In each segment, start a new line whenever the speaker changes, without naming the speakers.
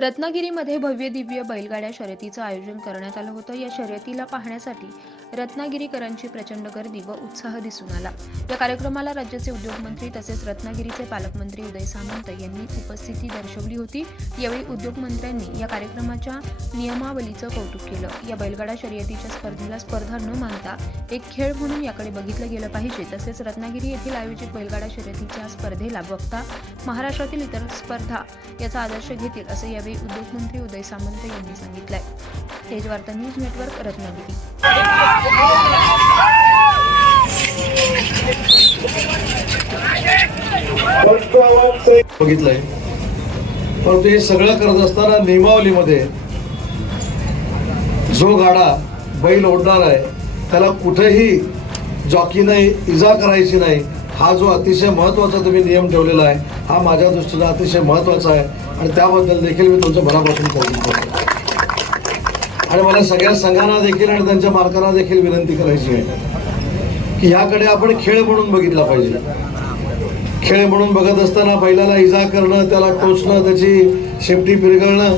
रत्नागिरीमध्ये भव्य दिव्य बैलगाड्या शर्यतीचं आयोजन करण्यात आलं होतं. या शर्यतीला पाहण्यासाठी रत्नागिरीकरांची प्रचंड गर्दी व उत्साह दिसून आला. या कार्यक्रमाला राज्याचे उद्योगमंत्री तसेच रत्नागिरीचे पालकमंत्री उदय सामंत यांनी उपस्थिती दर्शवली होती. यावेळी उद्योगमंत्र्यांनी या कार्यक्रमाच्या नियमावलीचं कौतुक केलं. या बैलगाडा शर्यतीच्या स्पर्धेला स्पर्धा न मानता एक खेळ म्हणून याकडे बघितलं गेलं पाहिजे. तसेच रत्नागिरी येथील आयोजित बैलगाडा शर्यतीच्या स्पर्धेला बघता महाराष्ट्रातील इतर स्पर्धा याचा आदर्श घेतील असं यावेळी यावेळी उद्योगमंत्री उदय सामंत यांनी सांगितलंय. तेज वार्ता न्यूज नेटवर्क रत्नागिरी.
बघितलंय. परंतु हे सगळं करत असताना नियमावलीमध्ये जो गाडा बैल ओढणार आहे त्याला कुठेही जॉकीने इजा करायची नाही. हा जो अतिशय महत्त्वाचा तुम्ही नियम ठेवलेला आहे हा माझ्या दृष्टीने अतिशय महत्त्वाचा आहे आणि त्याबद्दल देखील मी तुमचं मनापासून कौतुक करतो. आणि मला सगळ्या संघांना देखील आणि त्यांच्या मालकांना देखील विनंती करायची आहे की ह्याकडे आपण खेळ म्हणून बघितला पाहिजे. खेळ म्हणून बघत असताना बैलाला इजा करणं त्याला टोचणं त्याची शेपटी पिरगळणं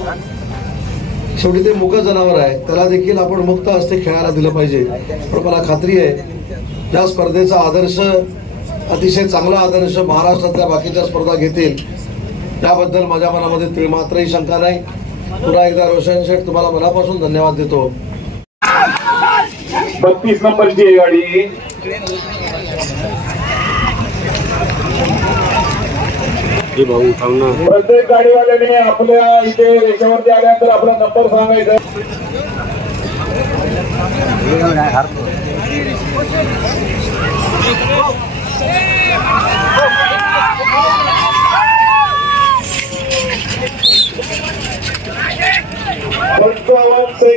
शेवटी ते मुक जनावर आहे त्याला देखील आपण मुक्त असते खेळायला दिलं पाहिजे. पण मला खात्री आहे या स्पर्धेचा आदर्श अतिशय चांगला आदर्श महाराष्ट्रातल्या बाकीच्या स्पर्धा घेतील. त्याबद्दल माझ्या मनामध्ये मात्रही शंका नाही. पुन्हा एकदा रोशन शेठ तुम्हाला मनापासून धन्यवाद देतो.
बत्तीस नंबरची आहे गाडी. प्रत्येक गाडीवाल्याने आपल्या इथे रेषेवरती आल्यानंतर आपला नंबर सांगायचा. don't think